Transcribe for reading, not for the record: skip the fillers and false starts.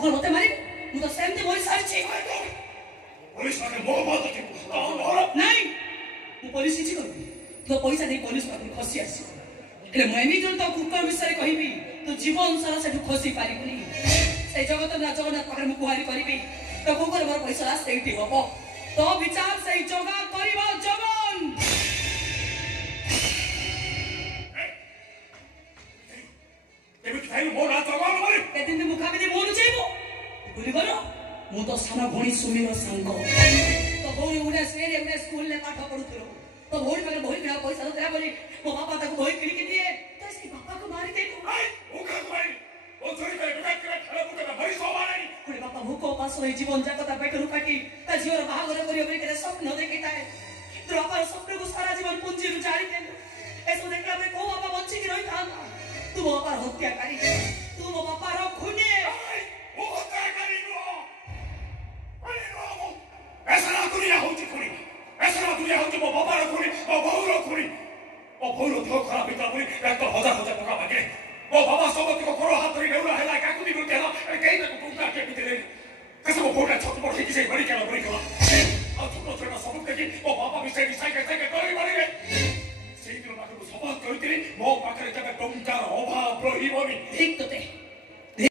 कौन होते मारी मु तो सेमते मोरी सारी पुलिस माने मो बात के नहीं मु पुलिस छी करबी तो पैसा दे पुलिस पाखु खसी आसी हेले मैं एमी जन तो कुकर विषय कहबी तो जीवन सारा से खसी पारिबनी से जगत ना जगन्नाथ पाखरे मु कुहारी करबी तो कुकर मोर पैसा सेठी हबो तो विचार से जगा करिबो जगन एमिति थाई मो ना जगन मारे एदिन मुखा भी मोनु जाइबो भूली गलो मु तो साना भणी सुमीर संग तो भौणी उडे सेरे उडे स्कूल ले पाठ पढुथलो तो भौणी पाखरे भौणी बिना पैसा देला बोली मो बापा ताको भौणी किनी के दिए तो से बापा को मारी दे आई मुखा मारी ओ छोरी करे बेटा करे खेला बुटा भई सो मारे पुरे बापा भूको पास होई जीवन जाकता बेटरू काटी ता जीवन बाहागर करियो बरी के स्वप्न देखिता है किंतु बापा स्वप्न को सारा जीवन पूंजी रु जारी देलो ऐसो देखला में को बापा बच्ची की रही था तू मो बापा हत्याकारी तू मो बापा रो खूनी ओ हत्याकारी नो अरे नो ऐसा ना दुनिया होती खूनी ऐसा ना दुनिया होती मो बापा रो खूनी ओ बहु रो खूनी ओ बहु रो तो खराब बिता पूरी एक तो हजार हजार टका मांगे ओ बाबा सोबत को करो हाथ धरी नेउला हैला काकु दी रुते ना कहीं तक पुंगा के बिते कैसे वो बोला छोट मोटी किसी बड़ी क्या बड़ी क्या और छोटा छोटा सब के ओ बाबा विषय